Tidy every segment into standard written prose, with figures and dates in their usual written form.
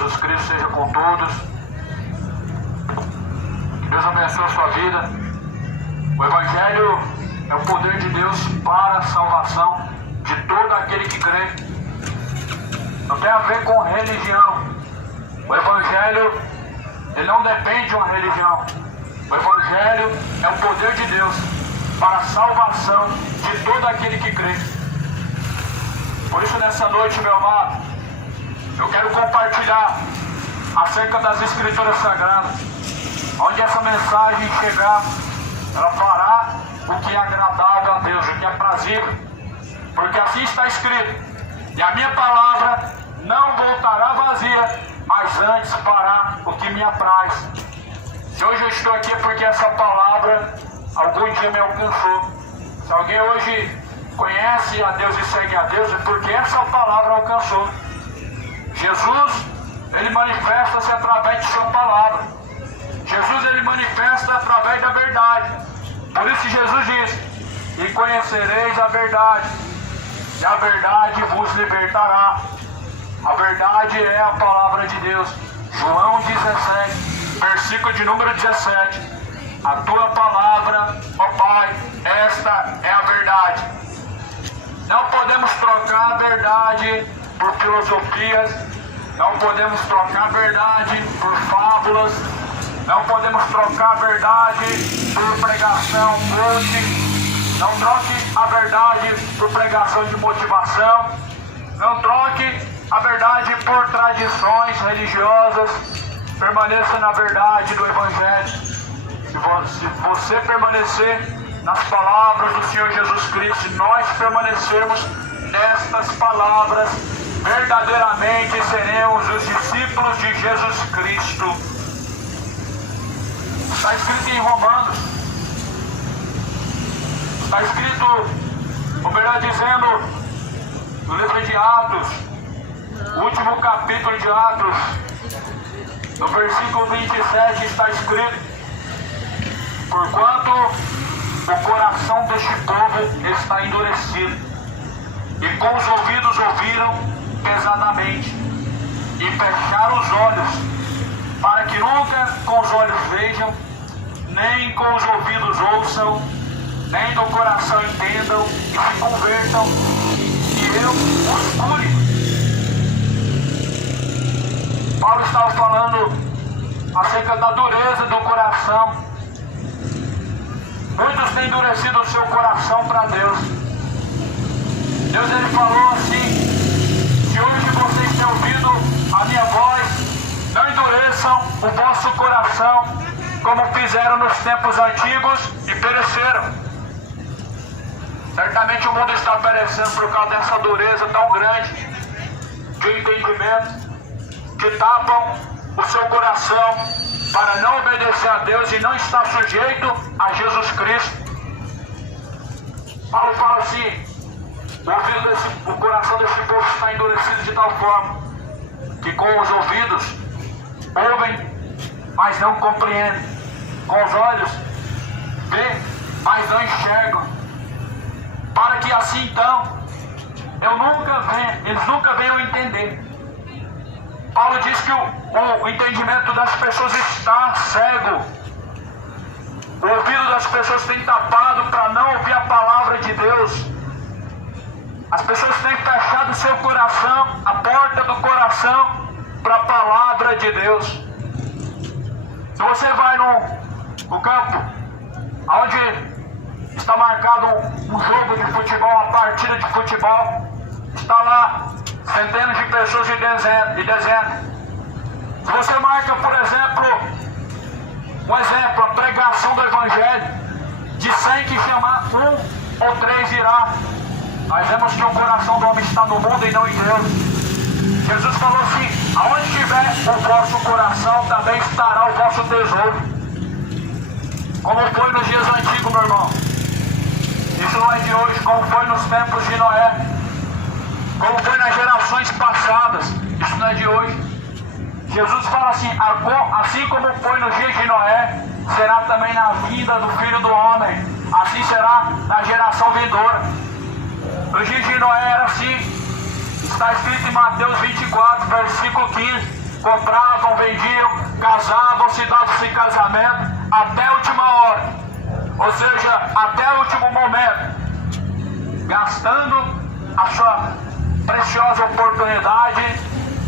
Jesus Cristo seja com todos. Que Deus abençoe a sua vida. O Evangelho é o poder de Deus para a salvação de todo aquele que crê. Não tem a ver com religião. O Evangelho, ele não depende de uma religião. O Evangelho é o poder de Deus para a salvação de todo aquele que crê. Por isso, nessa noite, meu amado, eu quero compartilhar acerca das Escrituras Sagradas, onde essa mensagem chegar, ela fará o que é agradável a Deus, o que é prazível, porque assim está escrito: e a minha palavra não voltará vazia, mas antes fará o que me apraz. Se hoje eu estou aqui é porque essa palavra algum dia me alcançou. Se alguém hoje conhece a Deus e segue a Deus, é porque essa palavra alcançou. Jesus, ele manifesta-se através de sua palavra. Jesus, ele manifesta através da verdade. Por isso Jesus diz: e conhecereis a verdade, e a verdade vos libertará. A verdade é a palavra de Deus. João 17, versículo de número 17. A tua palavra, ó Pai, esta é a verdade. Não podemos trocar a verdade por filosofias, não podemos trocar a verdade por fábulas, não podemos trocar a verdade por pregação coaching, não troque a verdade por pregação de motivação, não troque a verdade por tradições religiosas. Permaneça na verdade do Evangelho. Se você permanecer nas palavras do Senhor Jesus Cristo, se nós permanecermos nestas palavras, verdadeiramente seremos os discípulos de Jesus Cristo. Está escrito em Romanos, está escrito, ou melhor dizendo, no livro de Atos, o último capítulo de Atos, no versículo 27 está escrito: porquanto o coração deste povo está endurecido, e com os ouvidos ouviram pesadamente, e fecharam os olhos, para que nunca com os olhos vejam, nem com os ouvidos ouçam, nem do coração entendam, e se convertam, e eu os cure. Paulo estava falando acerca da dureza do coração. Muitos têm endurecido o seu coração para Deus. Deus, ele falou assim: se hoje vocês têm ouvido a minha voz, não endureçam o vosso coração, como fizeram nos tempos antigos e pereceram. Certamente o mundo está perecendo por causa dessa dureza tão grande de entendimento, que tapam o seu coração para não obedecer a Deus e não estar sujeito a Jesus Cristo. Paulo fala assim: o coração desse povo está endurecido de tal forma que com os ouvidos ouvem, mas não compreendem, com os olhos vê, mas não enxergam, para que assim então eles nunca venham entender. Paulo diz que o entendimento das pessoas está cego. O ouvido das pessoas tem tapado para não ouvir a palavra de Deus. As pessoas têm fechado o seu coração, a porta do coração, para a palavra de Deus. Se você vai no campo, onde está marcado um jogo de futebol, uma partida de futebol, está lá centenas de pessoas e dezenas. Se você marca, por exemplo, a pregação do Evangelho, de 100 que chamar, 1 ou 3 irá. Nós vemos que o coração do homem está no mundo e não em Deus. Jesus falou assim: aonde estiver o vosso coração, também estará o vosso tesouro. Como foi nos dias antigos, meu irmão. Isso não é de hoje, como foi nos tempos de Noé, como foi nas gerações passadas. Isso não é de hoje. Jesus fala assim: assim como foi nos dias de Noé, será também na vinda do Filho do Homem. Assim será na geração vindoura. Nos dias de Noé era assim. Está escrito em Mateus 24, versículo 15: compravam, vendiam, casavam-se, davam-se em casamento até a última hora, ou seja, até o último momento, gastando a sua preciosa oportunidade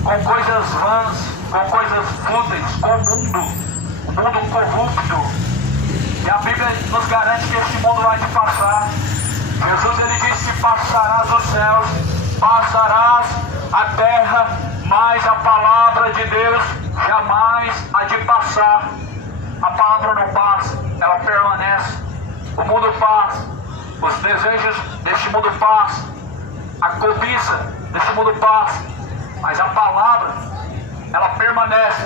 com coisas vãs, com coisas fúteis, com o mundo corrupto. E a Bíblia nos garante que este mundo vai te passar. Jesus, ele disse que passarás os céus, passarás a terra, mas a palavra de Deus jamais há de passar. A palavra não passa, ela permanece. O mundo passa, os desejos deste mundo passam, a cobiça deste mundo passa, mas a palavra, ela permanece.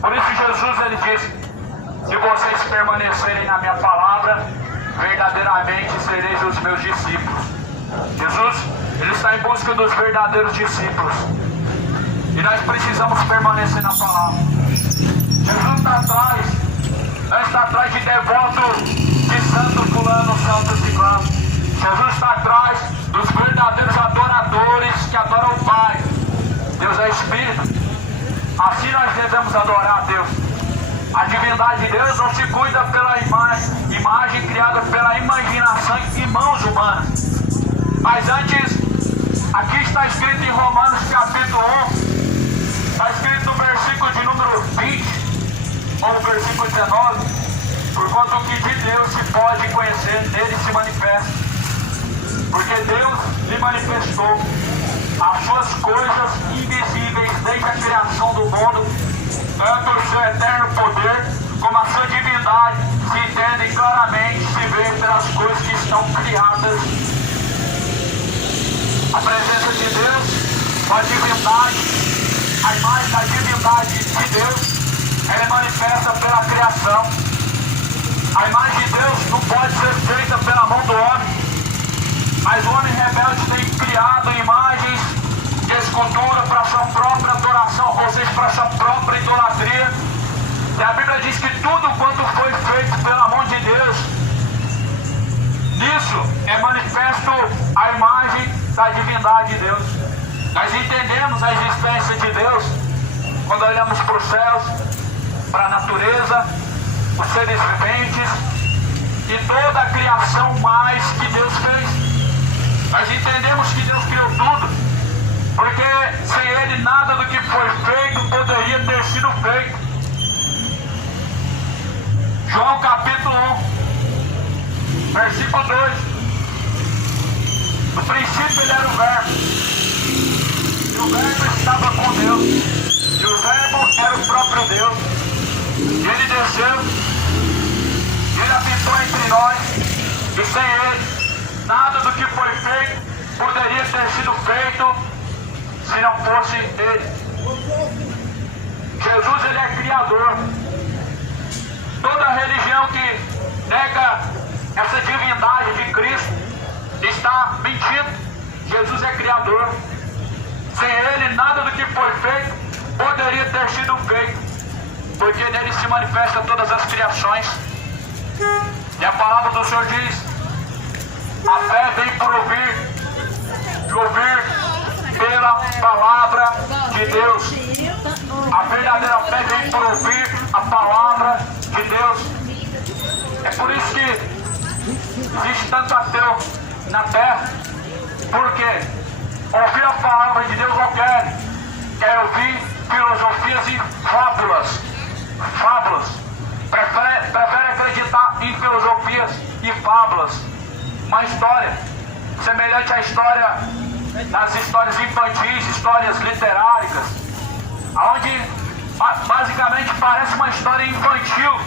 Por isso Jesus, ele disse: se vocês permanecerem na minha palavra, verdadeiramente sereis os meus discípulos. Jesus, ele está em busca dos verdadeiros discípulos. E nós precisamos permanecer na palavra. Jesus não está atrás de devoto de santo fulano, santo ciclano. Jesus está atrás dos verdadeiros adoradores que adoram o Pai. Deus é Espírito. Assim nós devemos adorar a Deus. A divindade de Deus não se cuida pela imagem criada pela imaginação e mãos humanas. Mas antes, aqui está escrito em Romanos capítulo 1, está escrito no versículo de número 20, ou versículo 19, porquanto o que de Deus se pode conhecer, nele se manifesta. Porque Deus lhe manifestou as suas coisas invisíveis desde a criação do mundo, tanto o seu eterno poder como a sua divindade se entendem claramente, se vê pelas coisas que estão criadas. A presença de Deus, a divindade, a imagem da divindade de Deus, ela é manifesta pela criação. A imagem de Deus não pode ser feita pela mão do homem, mas o homem rebelde tem criado imagens de escultura para sua própria adoração, ou seja, para sua própria idolatria. E a Bíblia diz que tudo quanto foi feito pela mão de Deus, nisso é manifesto a imagem da divindade de Deus. Nós entendemos a existência de Deus quando olhamos para os céus, para a natureza, os seres viventes e toda a criação mais que Deus fez. Nós entendemos que Deus criou tudo, porque sem Ele nada do que foi feito poderia ter sido feito. João capítulo 1, versículo 2. No princípio ele era o Verbo, e o Verbo estava com Deus, e o Verbo era o próprio Deus. E ele desceu, e ele habitou entre nós, e sem Ele nada do que foi feito poderia ter sido feito se não fosse Ele. Jesus, ele é Criador. Toda religião que nega essa divindade de Cristo está mentindo. Jesus é Criador. Sem Ele, nada do que foi feito poderia ter sido feito, porque nele se manifestam todas as criações. E a palavra do Senhor diz: a fé vem por ouvir, e ouvir pela palavra de Deus. A verdadeira fé vem por ouvir a palavra de Deus. É por isso que existe tanto ateu na terra, porque ouvir a palavra de Deus não quer ouvir filosofias e fábulas. Prefere acreditar em filosofias e fábulas. Uma história semelhante à história das histórias infantis, histórias literárias, onde basicamente parece uma história infantil,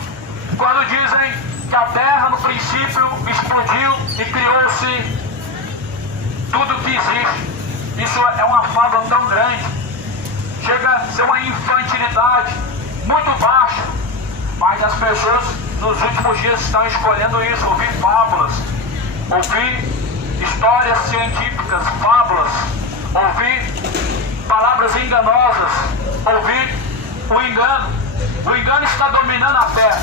quando dizem que a Terra no princípio explodiu e criou-se tudo que existe. Isso é uma fábula tão grande, chega a ser uma infantilidade muito baixa, mas as pessoas nos últimos dias estão escolhendo isso, ouvir fábulas, ouvir histórias científicas, fábulas, ouvir palavras enganosas, ouvir o engano. O engano está dominando a terra.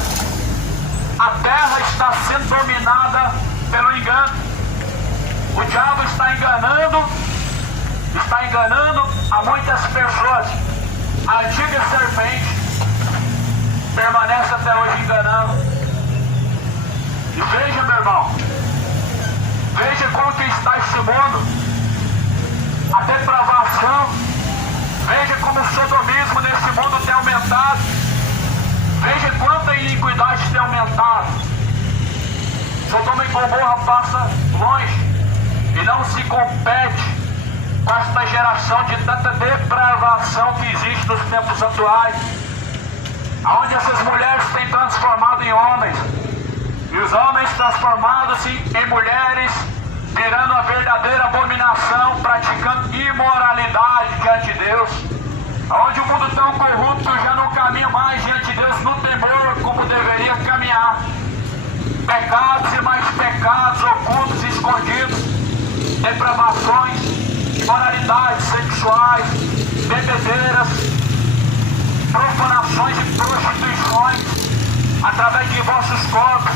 A terra está sendo dominada pelo engano. O diabo está enganando a muitas pessoas. A antiga serpente permanece até hoje enganando. E veja, meu irmão, veja como que está esse mundo. A depravação, veja como o sodomismo nesse mundo tem aumentado. Veja quanta iniquidade tem aumentado. Sodoma e Gomorra passa longe e não se compete com esta geração de tanta depravação que existe nos tempos atuais, onde essas mulheres têm transformado em homens e os homens transformados-se em mulheres, virando a verdadeira abominação, praticando imoralidade diante de Deus, onde o mundo tão corrupto já não caminha mais diante de Deus no temor como deveria caminhar. Pecados e mais pecados ocultos e escondidos, depravações, imoralidades sexuais, bebedeiras, profanações e prostituições através de vossos corpos.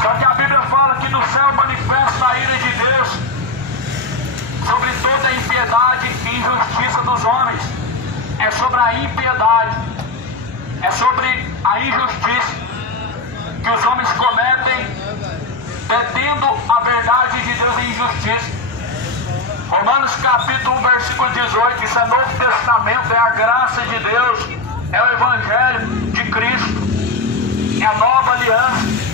Só que a Bíblia fala que no céu manifesta a ira de Deus sobre toda a impiedade e injustiça dos homens. É sobre a impiedade, é sobre a injustiça que os homens cometem, detendo a verdade de Deus em injustiça. Romanos capítulo 1, versículo 18, isso é Novo Testamento, é a graça de Deus, é o Evangelho de Cristo, é a nova aliança.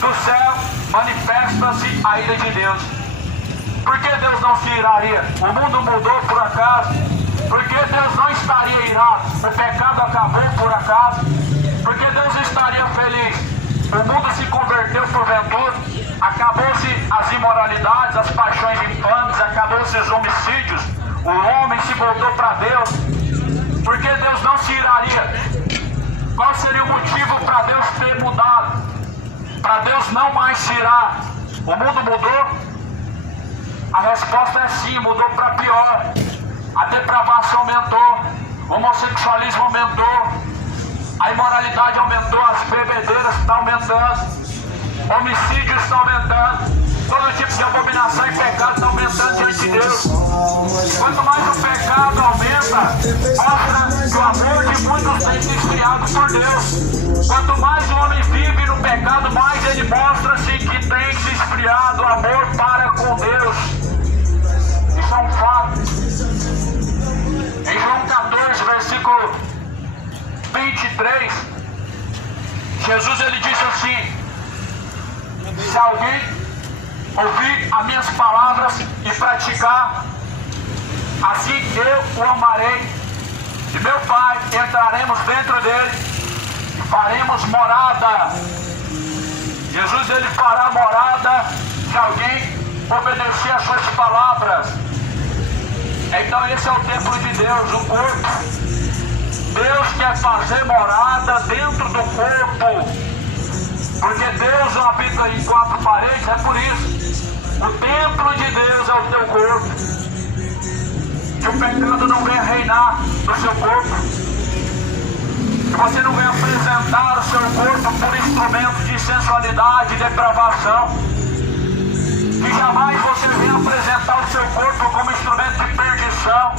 Do céu manifesta-se a ira de Deus. Por que Deus não se iraria? O mundo mudou por acaso? Por que Deus não estaria irado? O pecado acabou por acaso? Por que Deus estaria feliz? O mundo se converteu porventura? Acabou-se as imoralidades, as paixões infames, acabou-se os homicídios, o homem se voltou para Deus. Por que Deus não se iraria? Qual seria o motivo para Deus ter mudado? Para Deus não mais se irar? O mundo mudou? A resposta é sim, mudou para pior. A depravação aumentou, o homossexualismo aumentou, a imoralidade aumentou, as bebedeiras estão aumentando, homicídios estão aumentando, todo tipo de abominação e pecado está aumentando diante de Deus. Quanto mais o pecado aumenta, mostra que o amor de muitos tem se esfriado por Deus. Quanto mais o homem vive no pecado, mais ele mostra-se que tem se esfriado o amor para com Deus. Isso é um fato. Em João 14, versículo 23, Jesus ele disse assim: se alguém ouvir as minhas palavras e praticar, assim eu o amarei, e meu Pai entraremos dentro dele e faremos morada. Jesus ele fará morada se alguém obedecer às suas palavras. Então esse é o templo de Deus, o corpo. Deus quer fazer morada dentro do corpo, porque Deus não habita em quatro paredes, é por isso. O templo de Deus é o teu corpo. Que o pecado não venha reinar no seu corpo. Que você não venha apresentar o seu corpo por instrumento de sensualidade e depravação. Que jamais você venha apresentar o seu corpo como instrumento de perdição.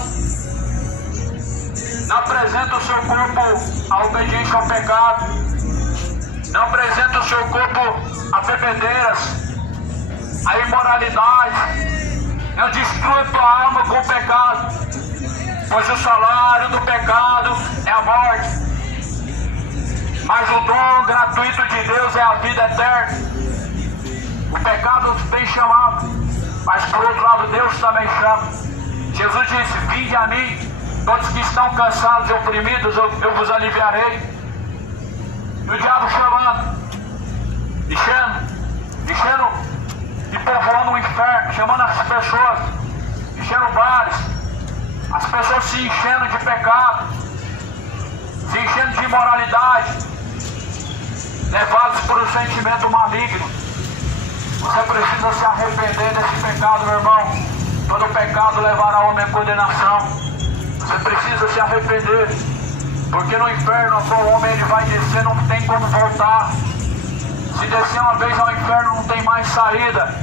Não apresenta o seu corpo à obediência ao pecado. Não apresenta o seu corpo a bebedeiras, a imoralidade. Não destrua tua alma com o pecado, pois o salário do pecado é a morte, mas o dom gratuito de Deus é a vida eterna. O pecado tem chamado, mas por outro lado Deus também chama. Jesus disse: vinde a mim, todos que estão cansados e oprimidos, eu vos aliviarei. E o diabo chamando, enchendo e povoando o inferno, chamando as pessoas, enchendo bares, as pessoas se enchendo de pecado, se enchendo de imoralidade, levados por um sentimento maligno. Você precisa se arrepender desse pecado, meu irmão. Todo pecado levará o homem à condenação. Você precisa se arrepender, porque no inferno a qual o homem ele vai descer, não tem como voltar. Se descer uma vez ao inferno, não tem mais saída.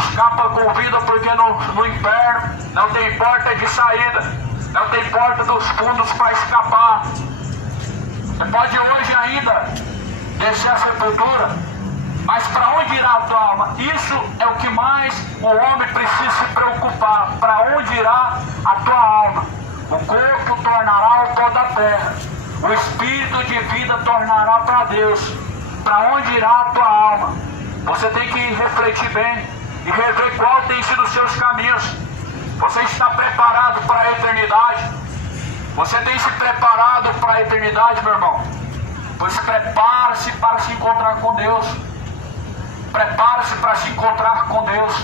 escapa com vida, porque no inferno não tem porta de saída, não tem porta dos fundos para escapar. Você pode hoje ainda descer a sepultura, mas para onde irá a tua alma? Isso é o que mais o homem precisa se preocupar. Para onde irá a tua alma? O corpo tornará o pó da terra, o espírito de vida tornará para Deus. Para onde irá a tua alma? Você tem que refletir bem e rever qual tem sido os seus caminhos. Você está preparado para a eternidade? Você tem se preparado para a eternidade, meu irmão? Pois prepara-se para se encontrar com Deus. Prepara-se para se encontrar com Deus.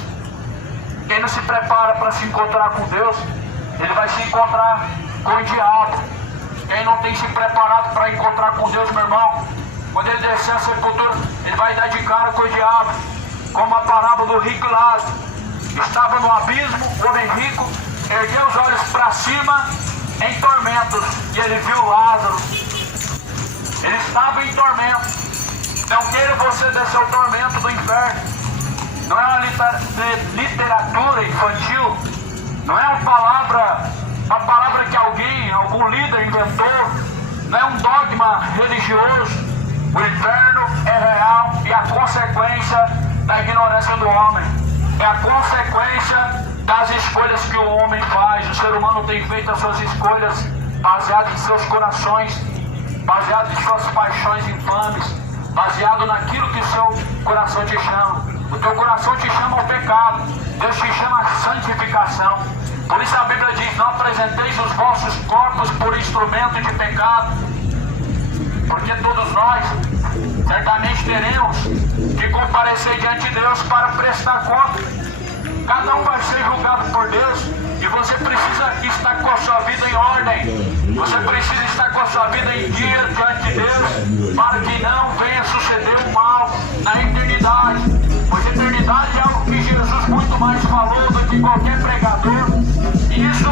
Quem não se prepara para se encontrar com Deus, ele vai se encontrar com o diabo. Quem não tem se preparado para encontrar com Deus, meu irmão, quando ele descer a sepultura, ele vai dar de cara com o diabo. Como a parábola do rico e Lázaro. Estava no abismo, o homem rico ergueu os olhos para cima em tormentos, e ele viu Lázaro. Ele estava em tormento. Não queira você descer o tormento do inferno. Não é uma literatura infantil. Não é uma palavra que algum líder inventou. Não é um dogma religioso. O inferno é real e a consequência da ignorância do homem. É a consequência das escolhas que o homem faz. O ser humano tem feito as suas escolhas baseadas em seus corações, baseadas em suas paixões infames, baseado naquilo que o seu coração te chama. O teu coração te chama ao pecado. Deus te chama à santificação. Por isso a Bíblia diz: não apresenteis os vossos corpos por instrumento de pecado. Porque todos nós certamente teremos que comparecer diante de Deus para prestar conta. Cada um vai ser julgado por Deus, e você precisa estar com a sua vida em ordem. Você precisa estar com a sua vida em dia diante de Deus, para que não venha suceder o mal na eternidade. Pois a eternidade é algo que Jesus muito mais falou do que qualquer pregador. E isso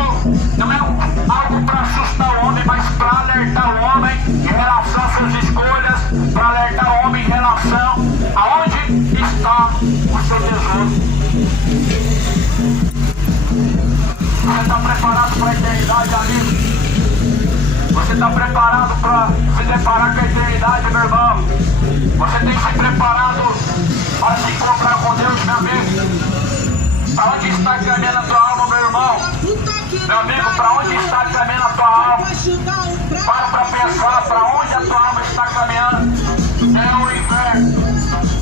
não é algo para assustar o homem, mas para alertar o homem em relação às suas escolhas, para alertar o homem em relação aonde está o seu tesouro. Você está preparado para a eternidade, amigo? Você está preparado para se deparar com a eternidade, meu irmão? Você tem se preparado para se encontrar com Deus, meu amigo? Para onde está caminhando a tua alma, meu irmão? Meu amigo, para onde está caminhando a tua alma? Para pensar para onde a tua alma está caminhando. Céu ou inferno?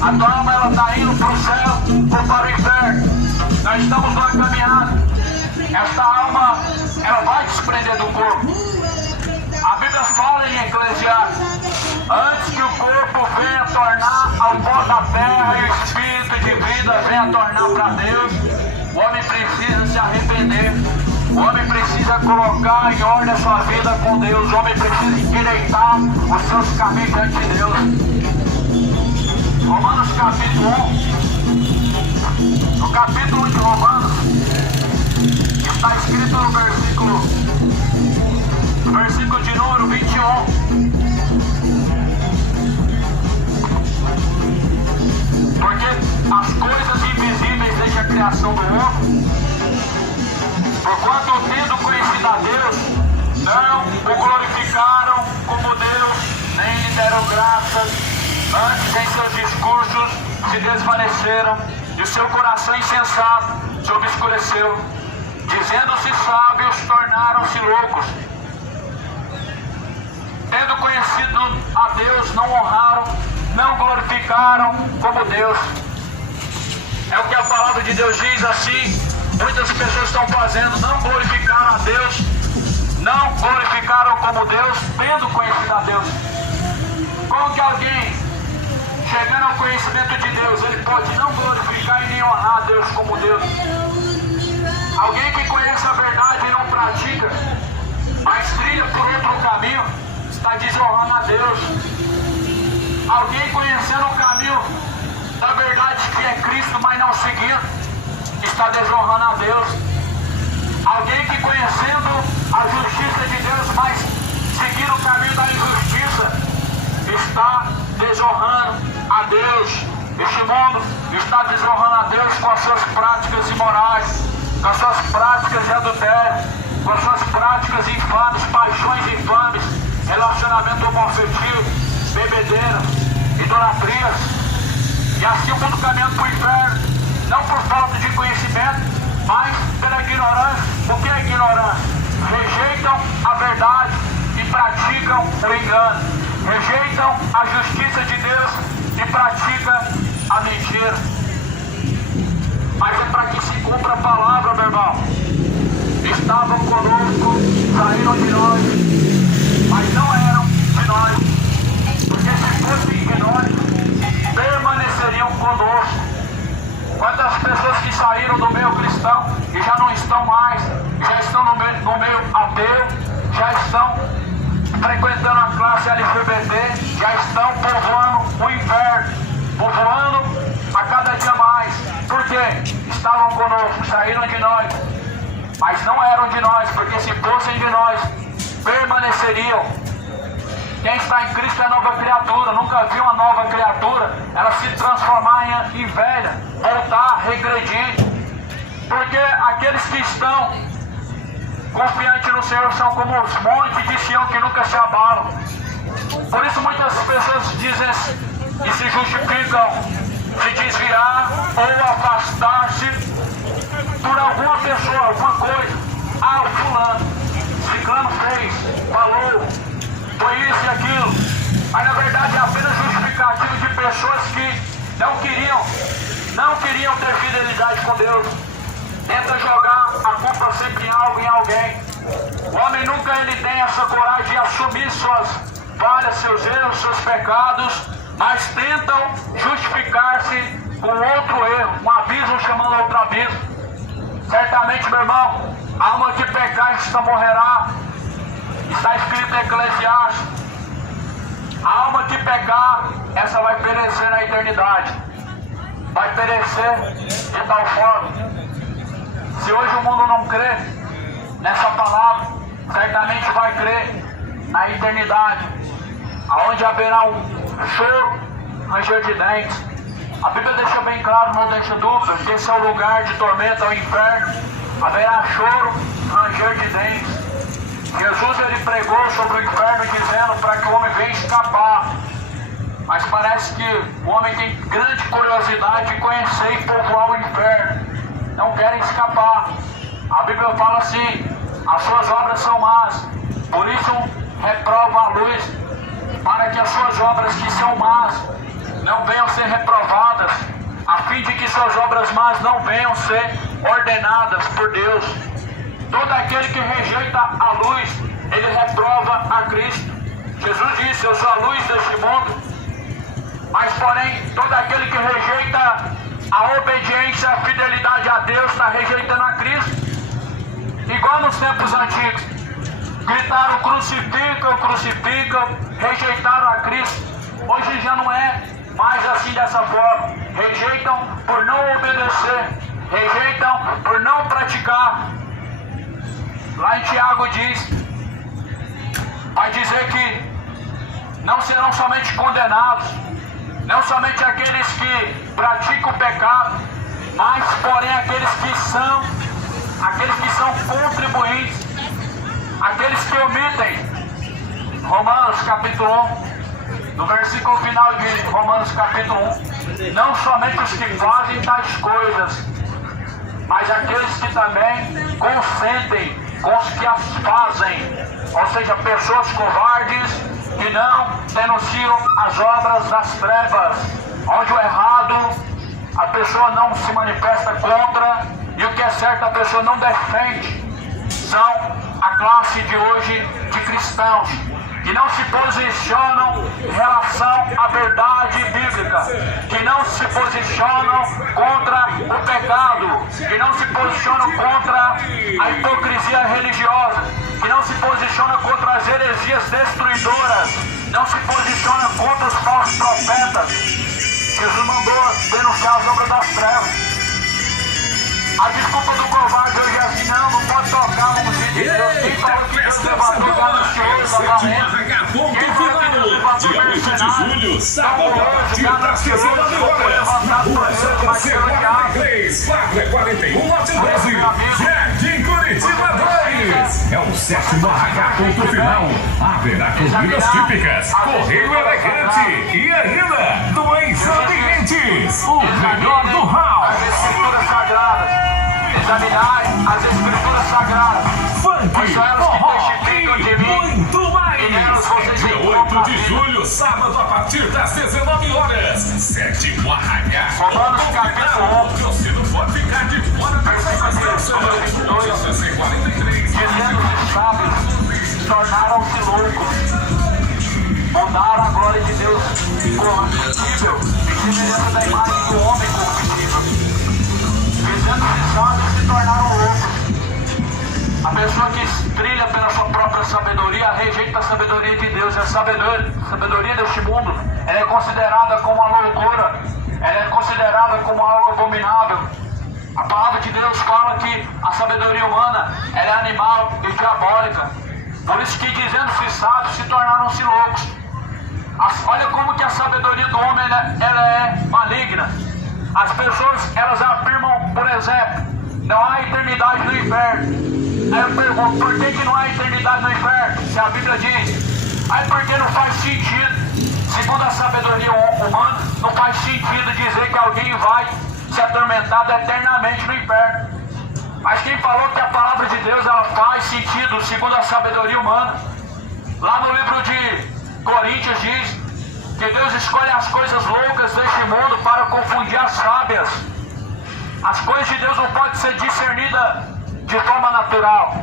A tua alma, ela está indo para o céu ou para o inferno? Nós estamos numa caminhada. Esta alma, ela vai desprender do corpo. A Bíblia fala em Eclesiastes: antes que o corpo venha tornar ao pó da terra e o espírito de vida venha tornar para Deus, o homem precisa se arrepender. O homem precisa colocar em ordem a sua vida com Deus. O homem precisa endireitar os seus caminhos diante de Deus. Romanos capítulo 1. No capítulo 1 de Romanos, está escrito no versículo de número 21. Porque as coisas invisíveis desde a criação do homem, porquanto tendo conhecido a Deus, não o glorificaram como Deus, nem lhe deram graças, antes em seus discursos se desvaneceram, e o seu coração insensato se obscureceu. Dizendo-se sábios, tornaram-se loucos. Tendo conhecido a Deus, não honraram, não glorificaram como Deus. É o que a palavra de Deus diz assim. Muitas pessoas estão fazendo, não glorificaram a Deus, não glorificaram como Deus, tendo conhecido a Deus. Como que alguém, chegando ao conhecimento de Deus, ele pode não glorificar e nem honrar a Deus como Deus? Alguém que conhece a verdade e não pratica, mas trilha por outro caminho, está desonrando a Deus. Alguém conhecendo o caminho da verdade que é Cristo, mas não seguindo, está desonrando a Deus. Alguém que conhecendo a justiça de Deus, mas seguindo o caminho da injustiça, está desonrando a Deus. Este mundo está desonrando a Deus com as suas práticas imorais, com as suas práticas de adultério, com as suas práticas infames, paixões infames, relacionamento homoafetivo, bebedeira, idolatrias. E assim o mundo caminhando para o inferno, não por falta de conhecimento, mas pela ignorância. O que é ignorância? Rejeitam a verdade e praticam o engano. Rejeitam a justiça de Deus e praticam a mentira. Mas é para que se cumpra a palavra, meu irmão. Estavam conosco, saíram de nós, mas não eram de nós. Porque se fossem de nós, permaneceriam conosco. Quantas pessoas que saíram do meio cristão e já não estão mais, já estão no meio ateu, já estão frequentando a classe LGBT, já estão povoando o inferno, povoando a cada dia mais. Por quê? Estavam conosco, saíram de nós, mas não eram de nós, porque se fossem de nós, permaneceriam. Quem está em Cristo é nova criatura. Nunca viu uma nova criatura ela se transformar em velha, voltar, regredir. Porque aqueles que estão confiantes no Senhor são como os montes de Sião que nunca se abalam. Por isso muitas pessoas dizem e se justificam se desviar ou afastar-se por alguma pessoa, alguma coisa. Ah, o fulano, ciclano fez, falou, foi isso e aquilo. Mas na verdade é apenas justificativo de pessoas que não queriam ter fidelidade com Deus. Tenta jogar a culpa sempre em algo, em alguém. O homem nunca ele tem essa coragem de assumir suas falhas, seus erros, seus pecados, mas tentam justificar-se com outro erro, um abismo chamando outro abismo. Certamente, meu irmão, a alma que pecar esta morrerá. Está escrito em Eclesiastes. A alma que pecar, essa vai perecer na eternidade. Vai perecer de tal forma. Se hoje o mundo não crê nessa palavra, certamente vai crer na eternidade, aonde haverá um choro, ranger de dentes. A Bíblia deixa bem claro, não deixa dúvida, que esse é o lugar de tormenta, o inferno. Haverá choro, ranger de dentes. Jesus ele pregou sobre o inferno dizendo para que o homem venha escapar. Mas parece que o homem tem grande curiosidade de conhecer e povoar o inferno. Não querem escapar. A Bíblia fala assim: as suas obras são más, por isso reprova a luz, para que as suas obras que são más não venham ser reprovadas, a fim de que suas obras más não venham ser ordenadas por Deus. Todo aquele que rejeita a luz, ele reprova a Cristo. Jesus disse: eu sou a luz deste mundo. Mas porém, todo aquele que rejeita a obediência, a fidelidade a Deus, está rejeitando a Cristo. Igual nos tempos antigos, gritaram crucificam, crucificam, rejeitaram a Cristo. Hoje já não é mais assim dessa forma. Rejeitam por não obedecer, rejeitam por não praticar. Lá em Tiago diz, vai dizer que não serão somente condenados, não somente aqueles que praticam o pecado, mas porém aqueles que são contribuintes, aqueles que omitem. Romanos capítulo 1, no versículo final de Romanos capítulo 1, não somente os que fazem tais coisas, mas aqueles que também consentem com os que as fazem, ou seja, pessoas covardes que não denunciam as obras das trevas, onde o errado a pessoa não se manifesta contra e o que é certo a pessoa não defende. São a classe de hoje de cristãos que não se posicionam em relação à verdade bíblica, que não se posicionam contra o pecado, que não se posicionam contra a hipocrisia religiosa, que não se posicionam contra as heresias destruidoras, não se posicionam contra os falsos profetas. Jesus mandou denunciar as obras das trevas. A desculpa do covarde hoje é assim: não pode tocar no música de Deus. Quem falou que Deus levantou ganancioso, avarento? Quem falou que Deus levantou mercenário? julho, sábado, a partir das 19 horas, na rua Santa C 43, quadra 41, lote 12, Jardim Curitiba 2. É o 7º RH, ponto final. Haverá comidas típicas, correio elegante e ainda dois ambientes. O melhor do house. As escrituras sagradas. Examinar as escrituras sagradas. Funk, forró de e mim. muito mais. Dia 8 de julho, sábado, a partir das 19 horas. 7º RH. Romanos capítulo 1. Torcedor pode ficar de fora dessa Versículo 43. Dizendo que sábios tornaram-se loucos. Mudaram a glória de Deus corruptível em semelhança da imagem do homem corruptível. Dizendo que sábios se tornaram loucos. A pessoa que trilha pela sua própria sabedoria rejeita a sabedoria de Deus. E a sabedoria deste mundo, ela é considerada como uma loucura. Ela é considerada como algo abominável. A palavra de Deus fala que a sabedoria humana, ela é animal e diabólica. Por isso que, dizendo-se sábios, se tornaram-se loucos. Olha como que a sabedoria do homem ela é maligna. As pessoas, elas afirmam, por exemplo, não há eternidade no inferno. Aí eu pergunto, por que não há eternidade no inferno? Se a Bíblia diz, aí porque não faz sentido. Segundo a sabedoria humana, não faz sentido dizer que alguém vai ser atormentado eternamente no inferno. Mas quem falou que a palavra de Deus ela faz sentido segundo a sabedoria humana? Lá no livro de Coríntios diz que Deus escolhe as coisas loucas deste mundo para confundir as sábias. As coisas de Deus não podem ser discernidas de forma natural.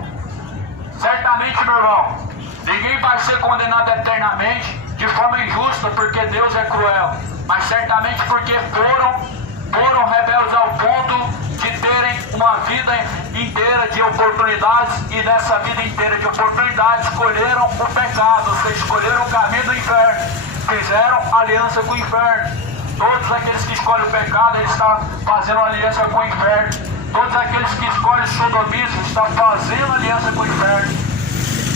Certamente, meu irmão, ninguém vai ser condenado eternamente de forma injusta porque Deus é cruel, mas certamente porque foram rebeldes ao ponto de terem uma vida inteira de oportunidades, e nessa vida inteira de oportunidades escolheram o pecado, ou seja, escolheram o caminho do inferno, fizeram aliança com o inferno. Todos aqueles que escolhem o pecado, eles estão fazendo aliança com o inferno. Todos aqueles que escolhem o sodomismo estão fazendo aliança com o inferno.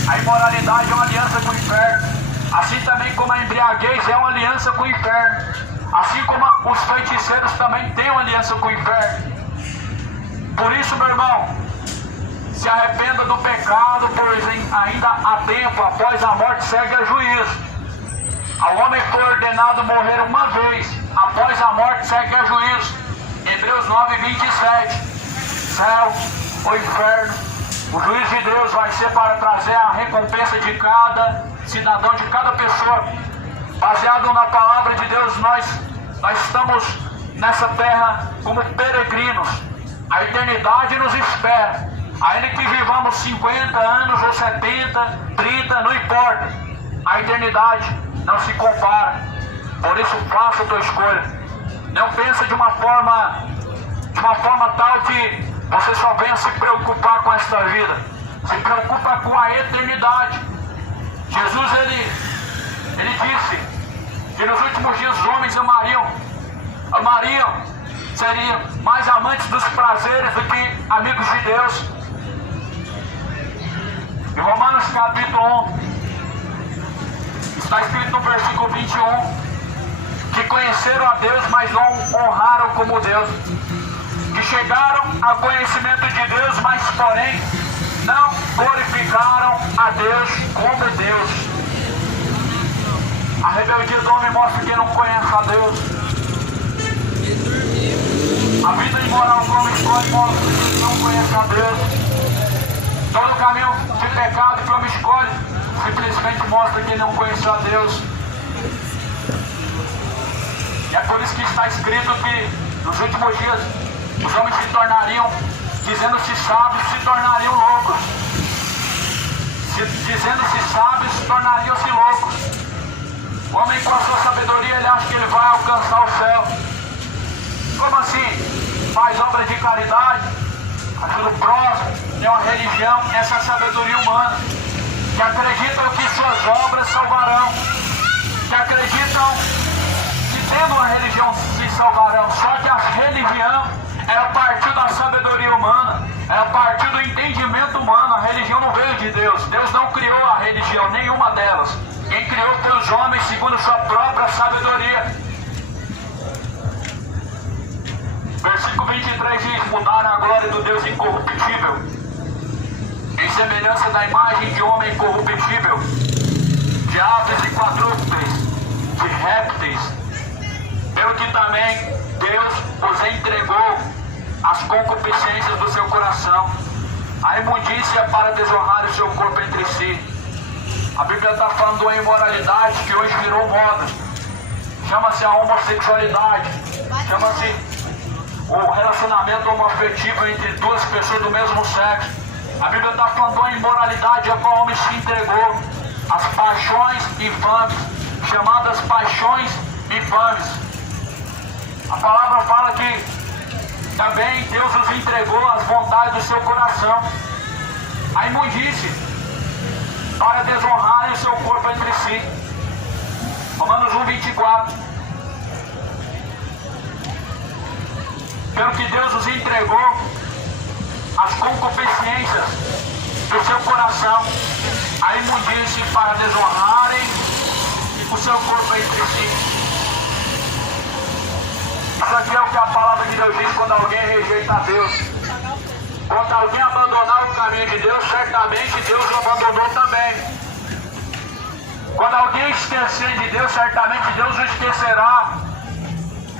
A imoralidade é uma aliança com o inferno. Assim também como a embriaguez é uma aliança com o inferno. Assim como os feiticeiros também têm uma aliança com o inferno. Por isso, meu irmão, se arrependa do pecado, pois ainda há tempo, após a morte segue a juízo. Ao homem foi ordenado morrer uma vez, após a morte segue a juízo. Hebreus 9:27. Céu, o inferno, o juízo de Deus vai ser para trazer a recompensa de cada cidadão, de cada pessoa. Baseado na palavra de Deus, nós estamos nessa terra como peregrinos. A eternidade nos espera. Ainda que vivamos 50 anos ou 70, 30, não importa. A eternidade não se compara. Por isso, faça a tua escolha. Não pensa de uma forma tal que você só venha se preocupar com esta vida. Se preocupa com a eternidade. Jesus, ele disse que nos últimos dias os homens seriam mais amantes dos prazeres do que amigos de Deus. Em Romanos capítulo 1, está escrito no versículo 21, que conheceram a Deus, mas não honraram como Deus. Que chegaram ao conhecimento de Deus, mas porém não glorificaram a Deus como Deus. A rebeldia do homem mostra que não conhece a Deus. A vida imoral do homem escolhe mostra que não conhece a Deus. Todo caminho de pecado que o homem escolhe simplesmente mostra que não conhece a Deus. E é por isso que está escrito que nos últimos dias os homens se tornariam, dizendo-se sábios, se tornariam loucos. Dizendo-se sábios, se tornariam-se loucos. O homem, com a sua sabedoria, ele acha que ele vai alcançar o céu. Como assim? Faz obra de caridade, ajuda o próximo, tem uma religião. Essa é a sabedoria humana, que acreditam que suas obras salvarão, que acreditam que tendo uma religião se salvarão. Só que a religião ela partiu da sabedoria humana, ela partiu do entendimento humano. A religião não veio de Deus. Deus não criou a religião, nenhuma delas. Quem criou foi os homens segundo sua própria sabedoria. Versículo 23 diz: mudaram a glória do Deus incorruptível em semelhança da imagem de homem incorruptível, de aves e quadrúpedes, de répteis, pelo que também Deus os entregou às concupiscências do seu coração, a imundícia para desonrar o seu corpo entre si. A Bíblia está falando de uma imoralidade que hoje virou moda. Chama-se a homossexualidade, chama-se o relacionamento homoafetivo entre duas pessoas do mesmo sexo. A Bíblia está falando de uma imoralidade a qual o homem se entregou às paixões infames, chamadas paixões infames. A palavra fala que também Deus os entregou às vontades do seu coração, a imundície, para desonrarem o seu corpo entre si. Romanos 1:24. Pelo que Deus os entregou às concupiscências do seu coração, a imundície, para desonrarem o seu corpo entre si. Isso aqui é o que a palavra de Deus diz quando alguém rejeita a Deus. Quando alguém abandonar o caminho de Deus, certamente Deus o abandonou também. Quando alguém esquecer de Deus, certamente Deus o esquecerá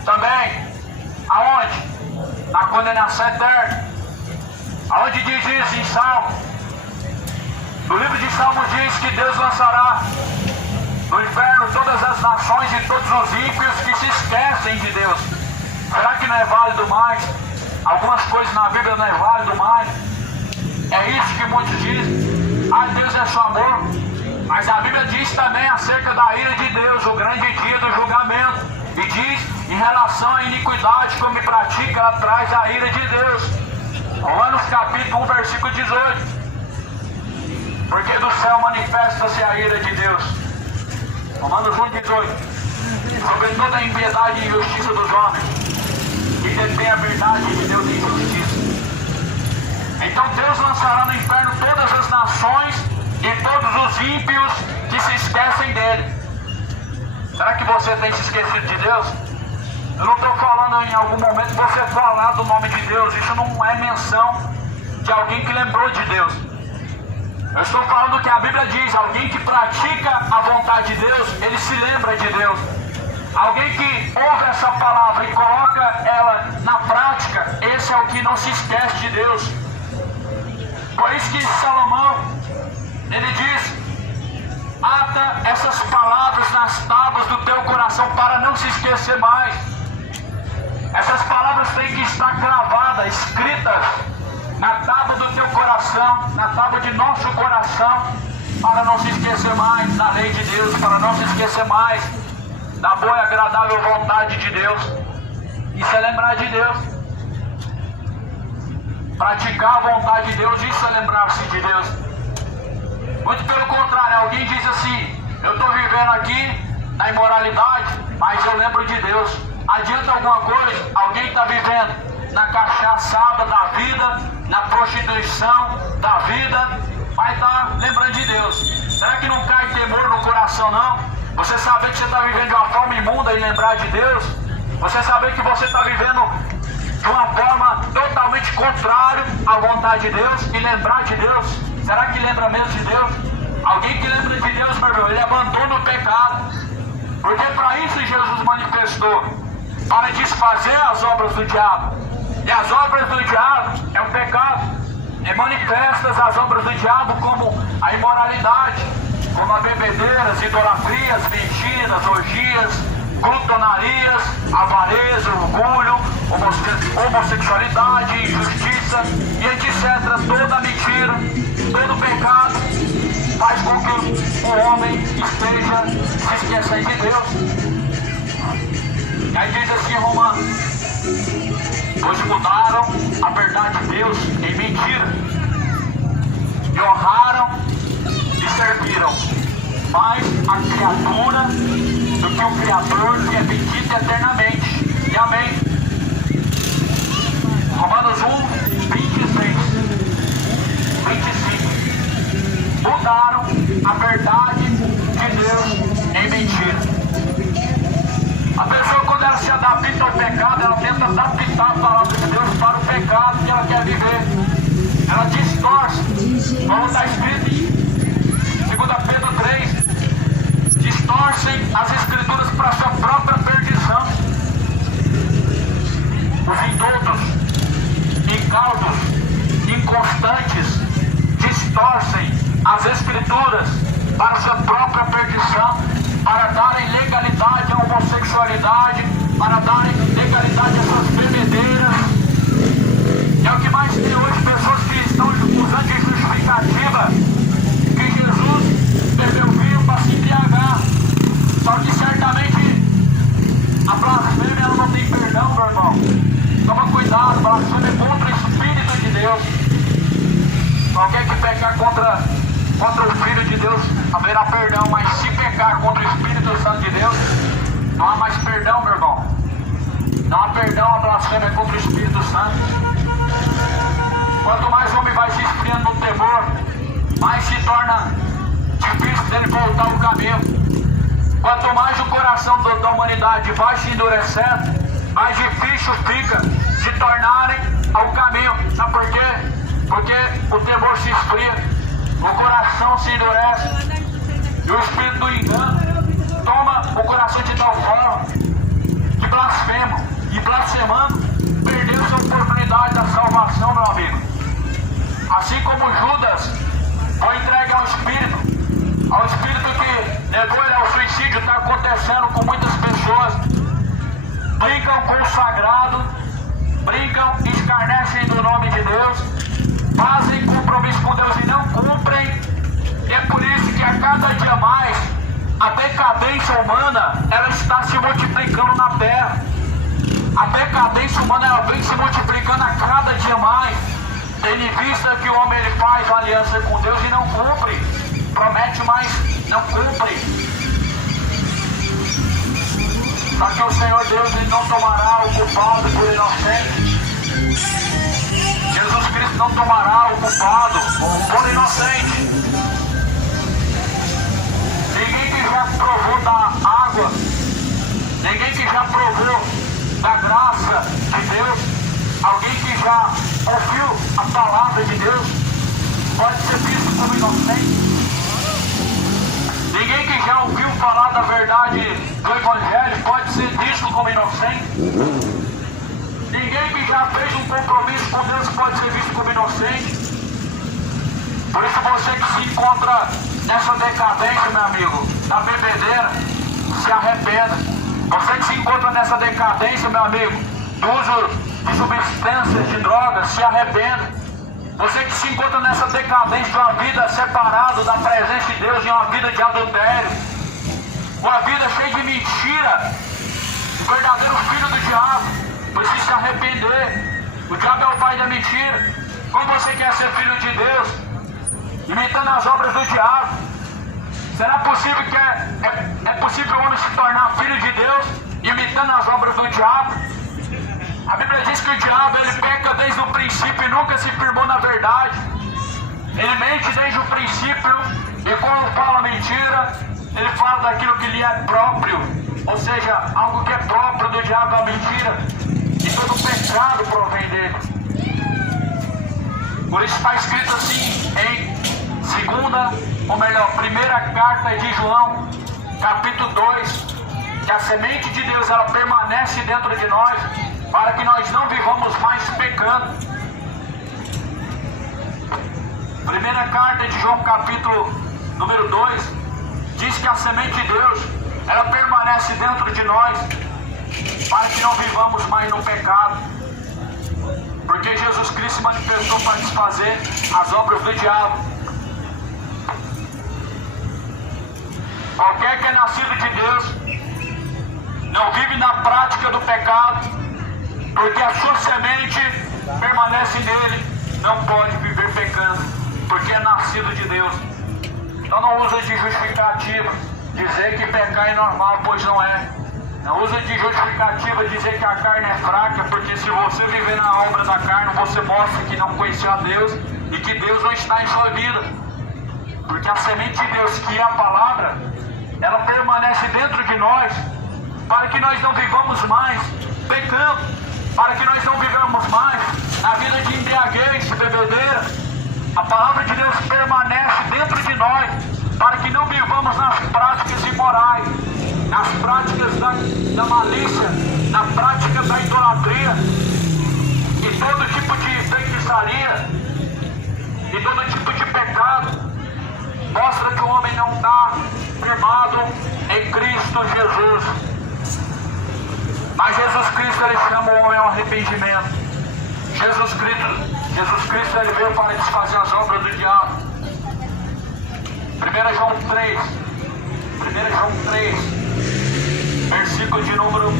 também. Aonde? Na condenação eterna. Aonde diz isso em Salmo? No livro de Salmos diz que Deus lançará no inferno todas as nações e todos os ímpios que se esquecem de Deus. Será que não é válido mais? Algumas coisas na Bíblia não é válido mais. É isso que muitos dizem. Ah, Deus é só amor. Mas a Bíblia diz também acerca da ira de Deus, o grande dia do julgamento. E diz, em relação à iniquidade que o homem pratica, ela traz a ira de Deus. Romanos capítulo 1, versículo 18. Porque do céu manifesta-se a ira de Deus. Romanos 1, 18. Sobre toda a impiedade e injustiça dos homens, que detém a verdade de Deus em justiça. Então Deus lançará no inferno todas as nações e todos os ímpios que se esquecem dele. Será que você tem se esquecido de Deus? Eu não estou falando em algum momento você falar do nome de Deus. Isso não é menção de alguém que lembrou de Deus. Eu estou falando que a Bíblia diz: alguém que pratica a vontade de Deus, ele se lembra de Deus. Alguém que ouve essa palavra e coloca ela na prática, esse é o que não se esquece de Deus. Por isso que Salomão, ele diz: ata essas palavras nas tábuas do teu coração para não se esquecer mais. Essas palavras têm que estar gravadas, escritas na tábua do teu coração, na tábua de nosso coração, para não se esquecer mais da lei de Deus, para não se esquecer mais da boa e agradável vontade de Deus. Isso é lembrar de Deus. Praticar a vontade de Deus, isso é lembrar-se de Deus. Muito pelo contrário, alguém diz assim: eu estou vivendo aqui na imoralidade, mas eu lembro de Deus. Adianta alguma coisa? Alguém está vivendo na cachaçada da vida, na prostituição da vida, mas está lembrando de Deus. Será que não cai temor no coração, não? Você saber que você está vivendo de uma forma imunda e lembrar de Deus? Você saber que você está vivendo de uma forma totalmente contrária à vontade de Deus e lembrar de Deus? Será que lembra mesmo de Deus? Alguém que lembra de Deus, meu irmão, ele abandona o pecado. Porque para isso Jesus manifestou, para desfazer as obras do diabo. E as obras do diabo é o pecado. É manifestas as obras do diabo como a imoralidade, como a bebedeiras, idolatrias, mentiras, orgias, glutonarias, avareza, orgulho, homossexualidade, injustiça e etc. Toda mentira, todo pecado faz com que o homem esteja se esquecendo de Deus. E aí diz assim em Romanos: pois mudaram a verdade de Deus em mentira, e honraram e serviram mais a criatura do que o Criador, que é bendito eternamente. E amém. Romanos 1, 26, 25. Mudaram a verdade de Deus pecado, ela tenta adaptar a palavra de Deus para o pecado que ela quer viver. Ela distorce, como está escrito em 2 Pedro 3, distorcem as escrituras para a sua própria perdição. Os indoutos, incautos, inconstantes, distorcem as escrituras para a sua própria perdição, para darem legalidade à homossexualidade, para darem legalidade às suas bebedeiras. É o que mais tem hoje, pessoas que estão usando de justificativa que Jesus bebeu vinho para se embriagar. Só que certamente a blasfêmia ela não tem perdão, meu irmão. Toma cuidado, blasfêmia é contra o Espírito de Deus. Alguém que pecar contra o Filho de Deus haverá perdão, mas se pecar contra o Espírito Santo de Deus, não há mais perdão, meu irmão. Não há perdão, a blasfêmia contra o Espírito Santo. Quanto mais o homem vai se esfriando no temor, mais se torna difícil dele voltar ao caminho. Quanto mais o coração da humanidade vai se endurecendo, mais difícil fica de tornarem ao caminho. Sabe por quê? Porque o temor se esfria, o coração se endurece, e o espírito do engano toma o coração de tal forma que blasfema, e blasfemando, perdeu sua oportunidade da salvação, meu amigo. Assim como Judas foi entregue ao Espírito que levou ele ao suicídio, está acontecendo com muitas pessoas. Brincam com o sagrado, brincam, escarnecem do nome de Deus, fazem compromisso com Deus e não cumprem. E é por isso que a cada dia mais a decadência humana ela está se multiplicando na terra. A decadência humana ela vem se multiplicando a cada dia mais, tendo em vista que o homem ele faz aliança com Deus e não cumpre, promete, mas não cumpre. Só que o Senhor Deus ele não tomará o culpado por inocente. Jesus Cristo não tomará o culpado por inocente. Ninguém que já provou da água, ninguém que já provou da graça de Deus, alguém que já ouviu a palavra de Deus, pode ser visto como inocente. Ninguém que já ouviu falar da verdade do Evangelho pode ser visto como inocente. Ninguém que já fez um compromisso com Deus pode ser visto como inocente. Por isso você que se encontra nessa decadência, meu amigo, na bebedeira, se arrependa. Você que se encontra nessa decadência, meu amigo, do uso de substâncias, de drogas, se arrependa. Você que se encontra nessa decadência de uma vida separada da presença de Deus, em uma vida de adultério, uma vida cheia de mentira, o verdadeiro filho do diabo, precisa se arrepender. O diabo é o pai da mentira. Como você quer ser filho de Deus, imitando as obras do diabo? Será possível que é possível o homem se tornar filho de Deus, imitando as obras do diabo? A Bíblia diz que o diabo ele peca desde o princípio e nunca se firmou na verdade. Ele mente desde o princípio e quando fala mentira, ele fala daquilo que lhe é próprio. Ou seja, algo que é próprio do diabo é a mentira. E todo pecado provém dele. Por isso está escrito assim em primeira carta de João, capítulo 2, que a semente de Deus ela permanece dentro de nós, para que nós não vivamos mais pecando. Primeira carta de João, capítulo número 2, diz que a semente de Deus, ela permanece dentro de nós, para que não vivamos mais no pecado. Porque Jesus Cristo se manifestou para desfazer as obras do diabo. Qualquer que é nascido de Deus, não vive na prática do pecado, porque a sua semente permanece nele, não pode viver pecando, porque é nascido de Deus. Então não usa de justificativa dizer que pecar é normal, pois não é. Não usa de justificativa dizer que a carne é fraca, porque se você viver na obra da carne, você mostra que não conheceu a Deus e que Deus não está em sua vida. Porque a semente de Deus, que é a palavra, ela permanece dentro de nós, para que nós não vivamos mais pecando, para que nós não vivamos mais na vida de embriaguez, de bebedeira. A palavra de Deus permanece dentro de nós, para que não vivamos nas práticas imorais, nas práticas da malícia, na prática da idolatria, e todo tipo de feitiçaria, e todo tipo de pecado. Mostra que o homem não está firmado em Cristo Jesus. Mas Jesus Cristo, ele chama o homem ao arrependimento. Jesus Cristo, ele veio para desfazer as obras do diabo. 1 João 3, versículo de número 8.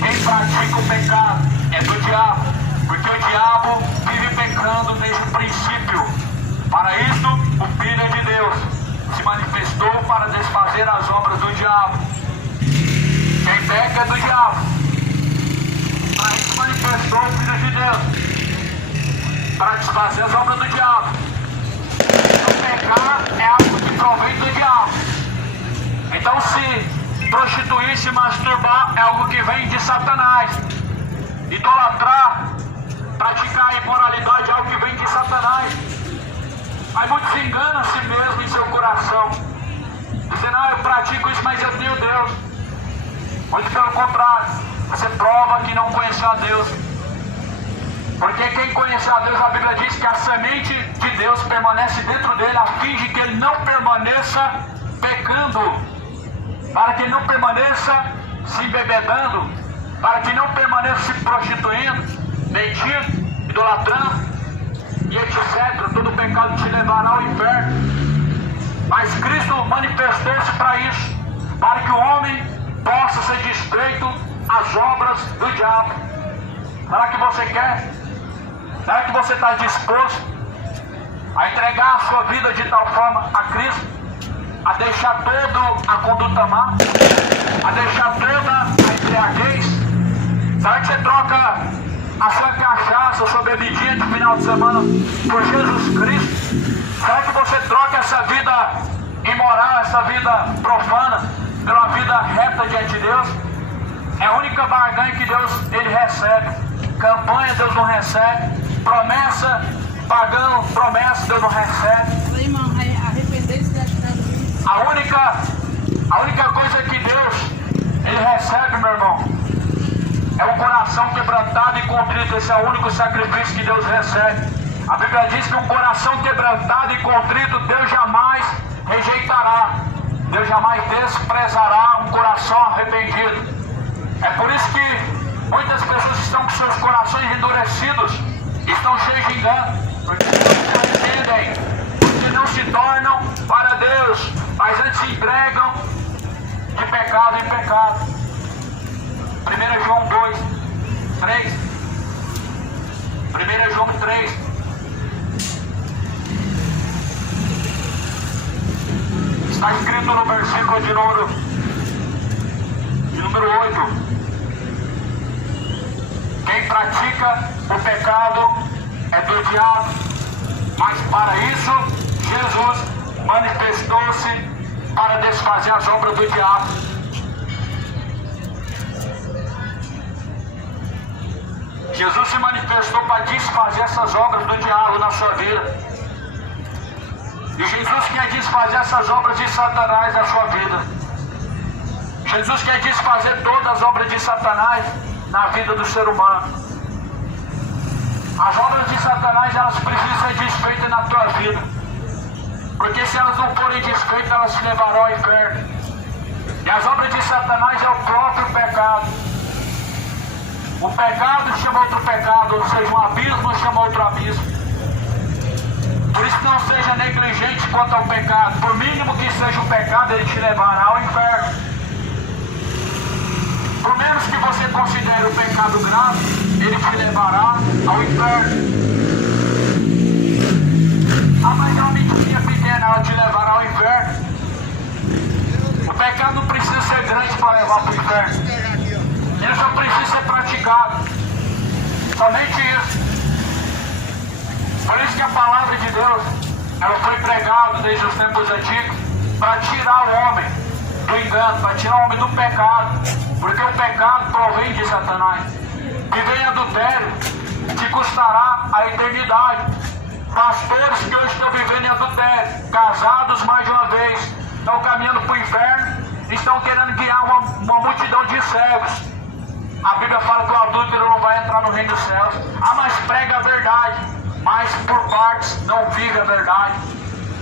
Quem pratica o pecado é do diabo, porque o diabo vive pecando desde o princípio. Para isso, o Filho de Deus se manifestou para desfazer as obras do diabo. Quem peca é do diabo. Para isso manifestou o Filho de Deus, para desfazer as obras do diabo. O pecar é algo que provém do diabo. Então, se prostituir, se masturbar, é algo que vem de Satanás. Idolatrar, praticar a imoralidade é algo que vem de Satanás. Mas muitos se enganam a si mesmo em seu coração, dizendo: eu pratico isso, mas eu tenho Deus. Muito pelo contrário, você prova que não conheceu a Deus. Porque quem conhece a Deus, a Bíblia diz que a semente de Deus permanece dentro dele, a fim de que ele não permaneça pecando, para que ele não permaneça se embebedando, para que não permaneça se prostituindo, mentindo, idolatrando, e etc. Todo pecado te levará ao inferno. Mas Cristo manifestou-se para isso, para que o homem possa ser desfeito às obras do diabo. Será que você quer? Será que você está disposto a entregar a sua vida de tal forma a Cristo, a deixar toda a conduta má, a deixar toda a embriaguez? Será que você troca a sua cachaça, a sua bebidinha de final de semana por Jesus Cristo? Será que você troca essa vida imoral, essa vida profana, pela vida reta diante de Deus? É a única barganha que Deus ele recebe. Campanha Deus não recebe. Promessa, pagando promessa Deus não recebe. Irmão, A única coisa que Deus ele recebe, meu irmão, é um coração quebrantado e contrito. Esse é o único sacrifício que Deus recebe. A Bíblia diz que um coração quebrantado e contrito Deus jamais rejeitará. Deus jamais desprezará um coração arrependido. É por isso que muitas pessoas estão com seus corações endurecidos, estão cheios de engano, porque não se arrependem, porque não se tornam para Deus, mas antes se entregam de pecado em pecado. 1 João 2, 3. 1 João 3. Está escrito no versículo de número 8. Quem pratica o pecado é do diabo, mas para isso Jesus manifestou-se para desfazer as obras do diabo. Jesus se manifestou para desfazer essas obras do diabo na sua vida. E Jesus quer desfazer essas obras de Satanás na sua vida. Jesus quer desfazer todas as obras de Satanás na vida do ser humano. As obras de Satanás, elas precisam ser desfeitas na tua vida. Porque se elas não forem desfeitas, elas te levarão ao inferno. E as obras de Satanás é o próprio pecado. O pecado chama outro pecado, ou seja, um abismo chama outro abismo. Por isso não seja negligente quanto ao pecado. Por mínimo que seja o pecado, ele te levará ao inferno. Por menos que você considere o pecado grave, ele te levará ao inferno. Ah, mas é uma mentirinha pequena, ela te levará ao inferno. O pecado não precisa ser grande para levar para o inferno. Ele só precisa ser praticado. Somente isso. Por isso que a palavra de Deus, ela foi pregada desde os tempos antigos para tirar o homem do engano, vai tirar o homem do pecado, porque o pecado provém de Satanás. Viver em adultério te custará a eternidade. Pastores que hoje estão vivendo em adultério, casados mais de uma vez, estão caminhando para o inferno, estão querendo guiar uma multidão de cegos. A Bíblia fala que o adúltero não vai entrar no reino dos céus. Mas prega a verdade, mas por partes não vive a verdade.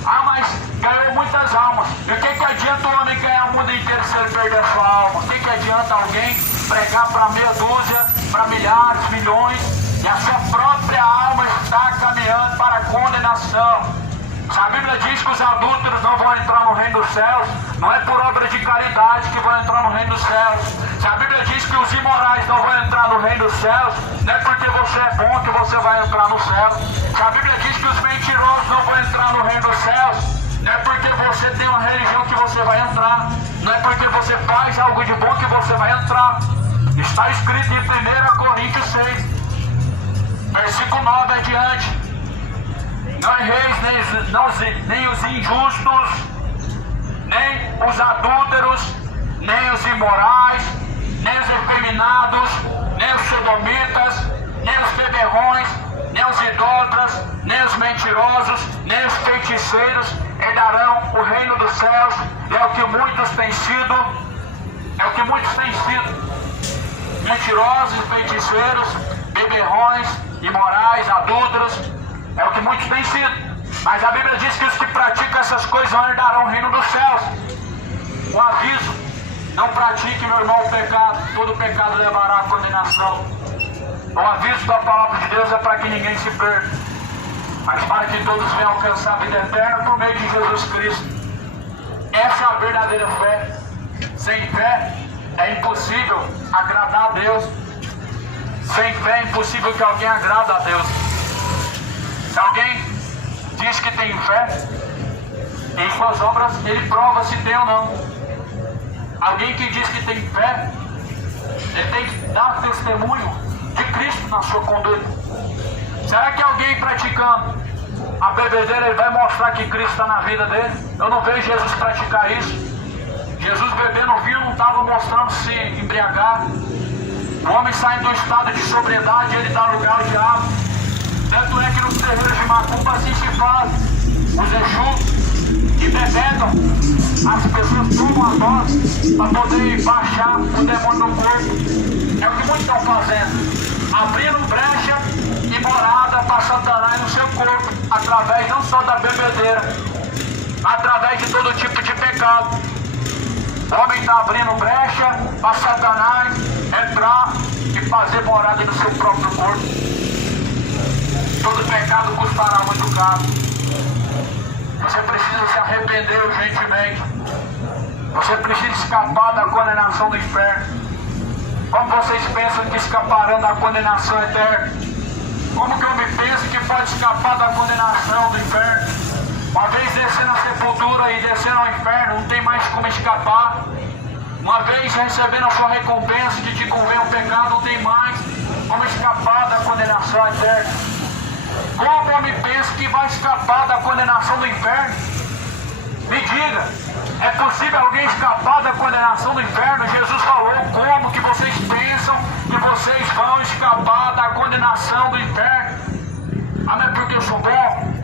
Mas ganhou muitas almas. E o que adianta o homem ganhar o mundo inteiro se ele perder a sua alma? O que adianta alguém pregar para meia dúzia, para milhares, milhões, e a sua própria alma está caminhando para a condenação? Se a Bíblia diz que os adúlteros não vão entrar no reino dos céus, não é por obra de caridade que vão entrar no reino dos céus. Se a Bíblia diz que os imorais não vão entrar no reino dos céus, não é porque você é bom que você vai entrar no céu. Se a Bíblia diz que os mentirosos não vão entrar no reino dos céus, não é porque você tem uma religião que você vai entrar. Não é porque você faz algo de bom que você vai entrar. Está escrito em 1 Coríntios 6, versículo 9 adiante. Não erreis nem os injustos, nem os adúlteros, nem os imorais, nem os efeminados, nem os sodomitas, nem os beberrões, nem os idólatras, nem os mentirosos, nem os feiticeiros herdarão o reino dos céus. E é o que muitos têm sido, mentirosos, feiticeiros, beberrões, imorais, adúlteros. É o que muitos têm sido. Mas a Bíblia diz que os que praticam essas coisas não herdarão o reino dos céus. Um aviso: não pratique, meu irmão, o pecado. Todo pecado levará à condenação. O aviso da palavra de Deus é para que ninguém se perca, mas para que todos venham alcançar a vida eterna por meio de Jesus Cristo. Essa é a verdadeira fé. Sem fé é impossível agradar a Deus. Sem fé é impossível que alguém agrade a Deus. Se alguém diz que tem fé, em suas obras ele prova se tem ou não. Alguém que diz que tem fé, ele tem que dar testemunho de Cristo na sua conduta. Será que alguém praticando a bebedeira, ele vai mostrar que Cristo está na vida dele? Eu não vejo Jesus praticar isso. Jesus bebendo vinho não estava mostrando se embriagar. O homem sai do estado de sobriedade, ele dá lugar ao diabo. Tanto é que nos terreiros de macumba assim se faz. Os Exu que bebedam, as pessoas tomam a dose para poder baixar o demônio no corpo. É o que muitos estão fazendo, abrindo brecha e morada para Satanás no seu corpo, através não só da bebedeira, através de todo tipo de pecado. O homem está abrindo brecha para Satanás entrar e fazer morada no seu próprio corpo. Todo pecado custará muito caro. Você precisa se arrepender urgentemente. Você precisa escapar da condenação do inferno. Como vocês pensam que escaparão da condenação eterna? Como que eu me penso que pode escapar da condenação do inferno? Uma vez descendo a sepultura e descendo ao inferno, não tem mais como escapar. Uma vez recebendo a sua recompensa que te convém o pecado, não tem mais como escapar da condenação eterna. Como eu me penso que vai escapar da condenação do inferno? Me diga, é possível alguém escapar da condenação do inferno? Jesus falou: como que vocês pensam que vocês vão escapar da condenação do inferno? Ah, não é porque eu sou bom?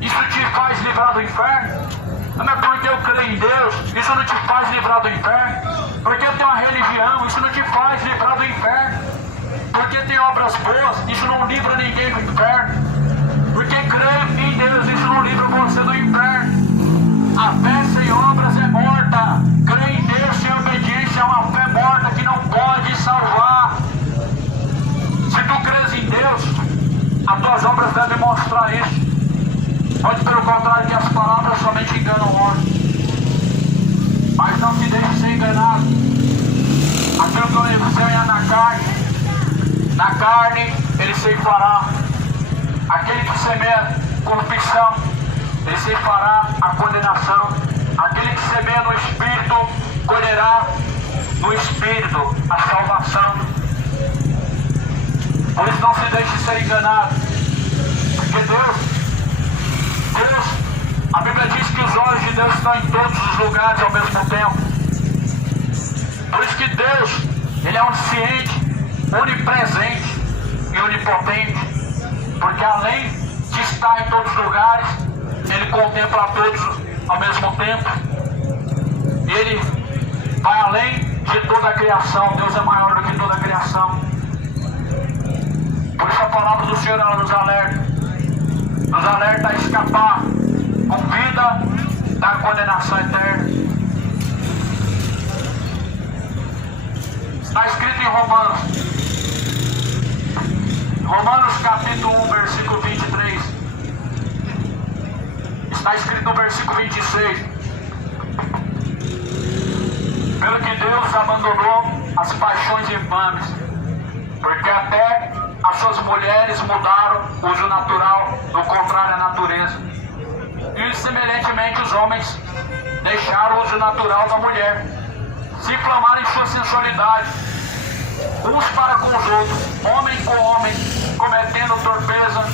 Isso te faz livrar do inferno? Não é porque eu creio em Deus? Isso não te faz livrar do inferno? Porque eu tenho uma religião? Isso não te faz livrar do inferno? Porque tem obras boas? Isso não livra ninguém do inferno? Porque creio em Deus, isso não livra você do inferno. A fé sem obras é morta. Crer em Deus sem obediência é uma fé morta que não pode salvar. Se tu crês em Deus, as tuas obras devem mostrar isso. Pode pelo contrário que as palavras somente enganam o homem. Mas não te deixe ser enganado. Aquilo que o Eliseu é na carne ele ceifará. Aquele que semeia corrupção, ele ceifará a condenação. Aquele que semeia no Espírito, colherá no Espírito a salvação. Por isso não se deixe ser enganado. Porque Deus, a Bíblia diz que os olhos de Deus estão em todos os lugares ao mesmo tempo. Por isso que Deus, Ele é onisciente, onipresente e onipotente. Porque além de estar em todos os lugares, Ele contempla a todos ao mesmo tempo. E Ele vai além de toda a criação. Deus é maior do que toda a criação. Por isso a palavra do Senhor, ela nos alerta a escapar com vida da condenação eterna. Está escrito em Romanos capítulo 1, versículo 23. Está escrito no versículo 26. Pelo que Deus abandonou as paixões infames, porque até as suas mulheres mudaram o uso natural do contrário à natureza. E semelhantemente os homens deixaram o uso natural da mulher, se inflamaram em sua sensualidade, uns para com os outros, homem com homem, cometendo torpeza,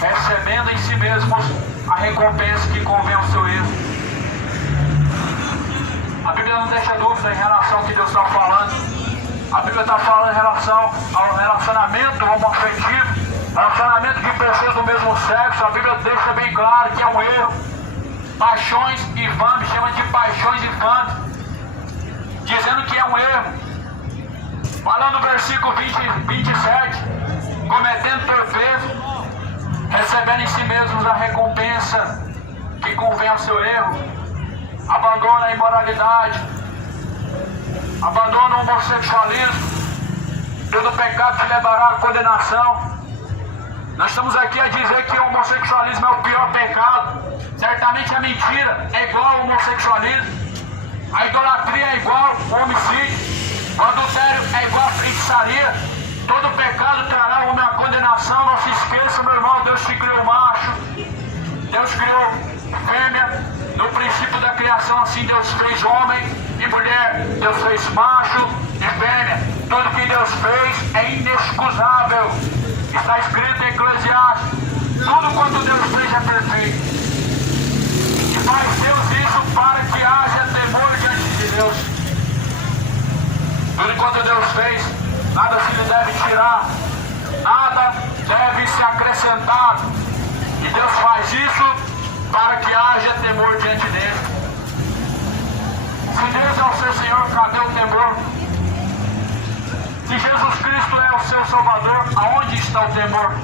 recebendo em si mesmos a recompensa que convém ao seu erro. A Bíblia não deixa dúvida em relação ao que Deus está falando. A Bíblia está falando em relação ao relacionamento homoafetivo, relacionamento de pessoas do mesmo sexo. A Bíblia deixa bem claro que é um erro. Paixões infames, chama de paixões infames, dizendo que é um erro. Falando no versículo 27, cometendo torpeza, recebendo em si mesmos a recompensa que convém ao seu erro. Abandona a imoralidade, abandona o homossexualismo, todo pecado te levará à condenação. Nós estamos aqui a dizer que o homossexualismo é o pior pecado. Certamente a mentira é igual ao homossexualismo, a idolatria é igual ao homicídio, o adultério é igual à feitiçaria. Todo pecado trará o homem à condenação. Não se esqueça, meu irmão, Deus te criou macho, Deus criou fêmea. No princípio da criação, assim Deus fez homem e mulher, Deus fez macho e fêmea. Tudo que Deus fez é inexcusável. Está escrito em Eclesiastes: tudo quanto Deus fez é perfeito. E faz Deus isso para que haja temor diante de Deus. Tudo quanto Deus fez, nada se lhe deve tirar, nada deve se acrescentar. E Deus faz isso para que haja temor diante dele. Se Deus é o seu Senhor, cadê o temor? Se Jesus Cristo é o seu Salvador, aonde está o temor?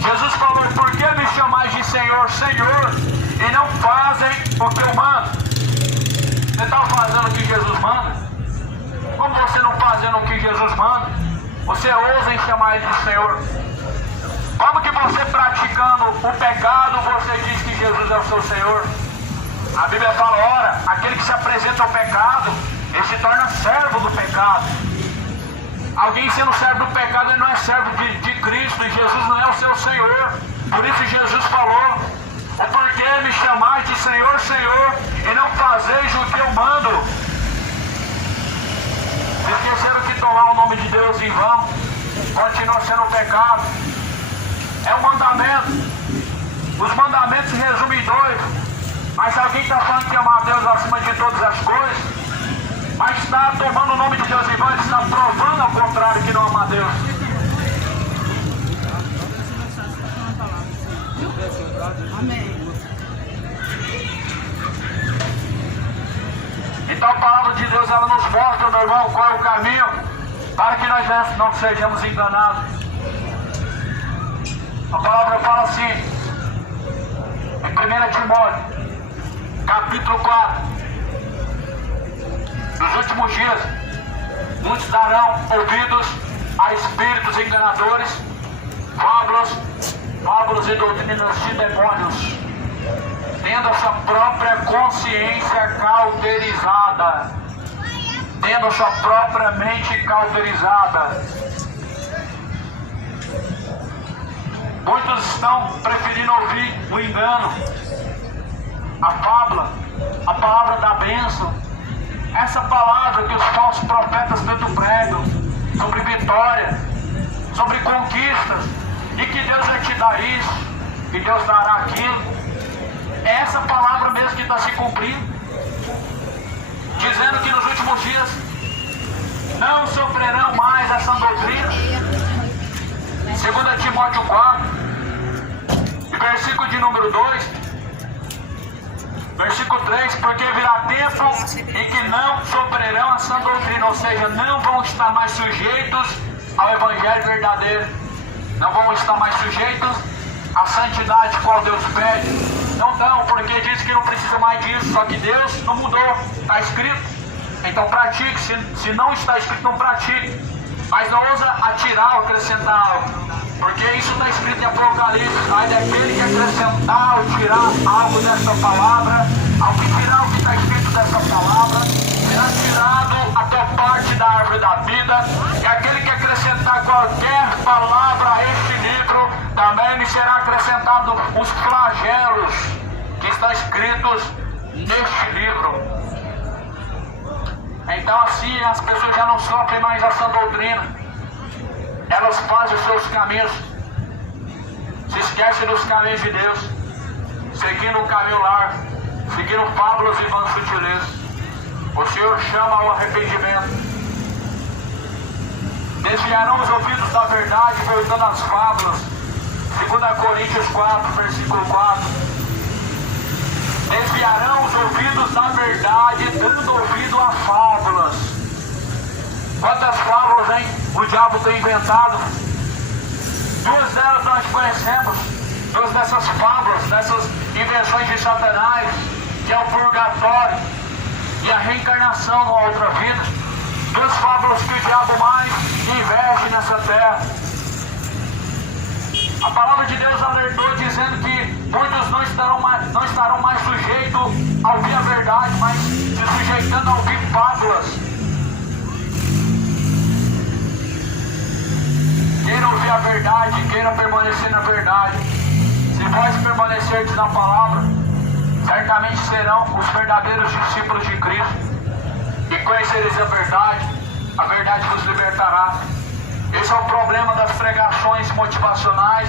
Jesus falou: por que me chamais de Senhor, Senhor, e não fazem o que eu mando? Você está fazendo o que Jesus manda? Como você não fazendo o que Jesus manda, você ousa em chamar ele de Senhor? Como que você praticando o pecado, você diz que Jesus é o seu Senhor? A Bíblia fala: ora, aquele que se apresenta ao pecado, ele se torna servo do pecado. Alguém sendo servo do pecado, ele não é servo de Cristo, e Jesus não é o seu Senhor. Por isso Jesus falou: o porquê me chamais de Senhor, Senhor, e não fazeis o que eu mando? Esqueceram que tomar o nome de Deus em vão continua sendo um pecado. É um mandamento. Os mandamentos se resumem em dois. Mas se alguém está falando que amar a Deus acima de todas as coisas, mas está tomando o nome de Deus em vão, ele está provando ao contrário que não ama a Deus. Amém. Então a palavra de Deus, ela nos mostra, meu irmão, qual é o caminho para que nós não sejamos enganados. A palavra fala assim, em 1 Timóteo, capítulo 4: nos últimos dias, muitos darão ouvidos a espíritos enganadores, fábulas e doutrinas de demônios, tendo a sua própria consciência cauterizada, tendo a sua própria mente cauterizada. Muitos estão preferindo ouvir o engano, a fábula, a palavra da bênção, essa palavra que os falsos profetas tanto pregam, sobre vitória, sobre conquistas, e que Deus vai te dar isso, que Deus dará aquilo. É essa palavra mesmo que está se cumprindo, dizendo que nos últimos dias não sofrerão mais essa doutrina. 2 Timóteo 4, versículo de número 2, versículo 3, porque virá tempo em que não sofrerão essa doutrina, ou seja, não vão estar mais sujeitos ao evangelho verdadeiro, não vão estar mais sujeitos à santidade qual Deus pede. Não, porque diz que não precisa mais disso, só que Deus não mudou, está escrito. Então pratique, se não está escrito, não pratique. Mas não ousa atirar ou acrescentar algo, porque isso está escrito em Apocalipse. Aí daquele que acrescentar ou tirar algo dessa palavra, ao que tirar o que está escrito dessa palavra, será tirado a tua parte da árvore da vida. E aquele que acrescentar qualquer palavra a este livro, também lhe será acrescentado os flagelos que estão escritos neste livro. Então assim as pessoas já não sofrem mais essa doutrina. Elas fazem os seus caminhos, se esquecem dos caminhos de Deus, seguindo o caminho largo, seguindo fábulas e vãs sutilezas. O Senhor chama ao arrependimento. Desviarão os ouvidos da verdade, voltando às fábulas. 2 Coríntios 4, versículo 4. Desviarão os ouvidos da verdade, dando ouvido a fábulas. Quantas fábulas, hein? O diabo tem inventado. Duas delas nós conhecemos. Duas dessas fábulas, dessas invenções de Satanás, que é o purgatório e a reencarnação numa outra vida. Duas fábulas que o diabo mais investe nessa terra. A palavra de Deus alertou dizendo que muitos não estarão mais sujeitos a ouvir a verdade, mas se sujeitando a ouvir fábulas. Queira ouvir a verdade, queira permanecer na verdade. Se vós permanecerdes na palavra, certamente serão os verdadeiros discípulos de Cristo. E conhecereis a verdade vos libertará. Esse é o problema das pregações motivacionais.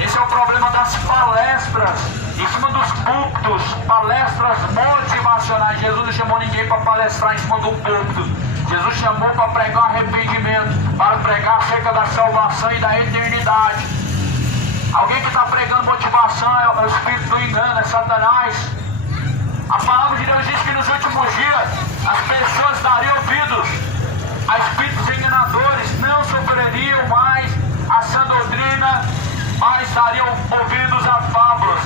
Esse é o problema das palestras em cima dos púlpitos, palestras motivacionais. Jesus não chamou ninguém para palestrar em cima do púlpito. Jesus chamou para pregar arrependimento, para pregar acerca da salvação e da eternidade. Alguém que está pregando motivação é o espírito do engano, é Satanás. A palavra de Deus diz que nos últimos dias as pessoas dariam ouvidos a espíritos enganadores, não sofreriam mais a sã doutrina, mas dariam ouvidos a fábulas.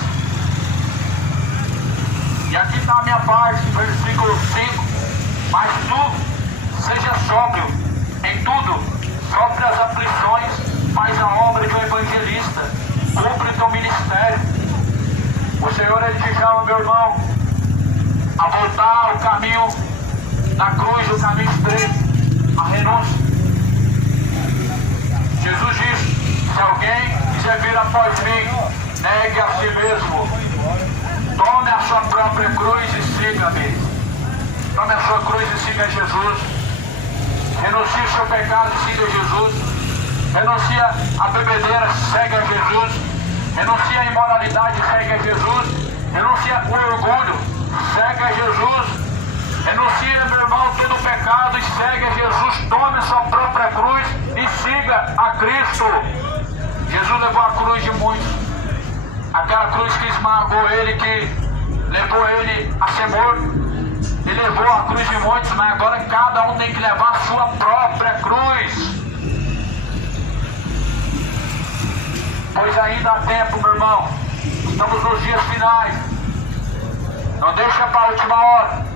E aqui está a minha parte, versículo 5. Mas tu seja sóbrio em tudo, sofre as aflições, faz a obra de um evangelista, cumpre teu ministério. O Senhor, Ele te chama, meu irmão, a voltar ao caminho da cruz, o caminho estreito, a renúncia. Jesus disse: se alguém quiser vir após mim, negue a si mesmo, tome a sua própria cruz e siga-me. Tome a sua cruz e siga Jesus. Renuncie o seu pecado e siga Jesus. Renuncia a bebedeira, segue a Jesus. Renuncia a imoralidade, segue a Jesus. Renuncia o orgulho, segue a Jesus. Renuncia, meu irmão, todo o pecado e segue a Jesus. Tome a sua própria cruz e siga a Cristo. Jesus levou a cruz de muitos. Aquela cruz que esmagou ele, que levou ele a ser morto. Ele levou a cruz de muitos, mas agora cada um tem que levar a sua própria cruz. Pois ainda há tempo, meu irmão. Estamos nos dias finais. Não deixa para a última hora.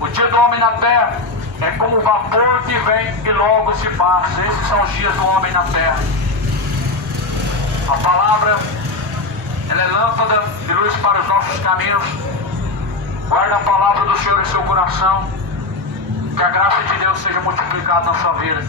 O dia do homem na terra é como o vapor que vem e logo se passa. Esses são os dias do homem na terra. A palavra, ela é lâmpada de luz para os nossos caminhos. Guarda a palavra do Senhor em seu coração. Que a graça de Deus seja multiplicada na sua vida.